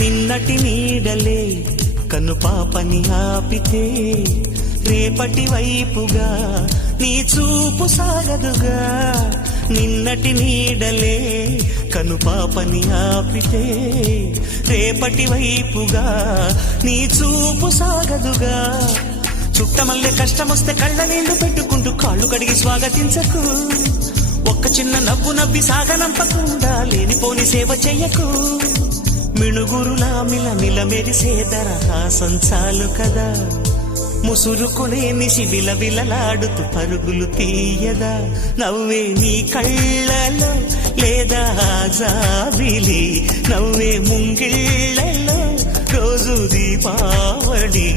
నిన్నటి నీడలే కనుపాపని ఆపితే రేపటి వైపుగా నీ చూపు సాగదుగా నిన్నటి నీడలే కనుపాపని ఆపితే రేపటి వైపుగా నీ చూపు సాగదుగా చుట్టమల్లె కష్టమొస్తే కళ్ళ నీళ్లు పెట్టుకుంటూ కాళ్ళు కడిగి స్వాగతించకు ఒక్క చిన్న నవ్వు నవ్వి సాగనంపకుండా లేనిపోని సేవ చెయ్యకు మిణుగురులా మిల మిల మెరిసే దరహాసం చాలు కదా ముసురుకునే నిసి విలవిలలాడుతూ పరుగులు తీయదా నవ్వే నీ కళ్ళలో లేదా జాబిలి నవ్వే ముంగిళ్ళలో రోజు దీపావళి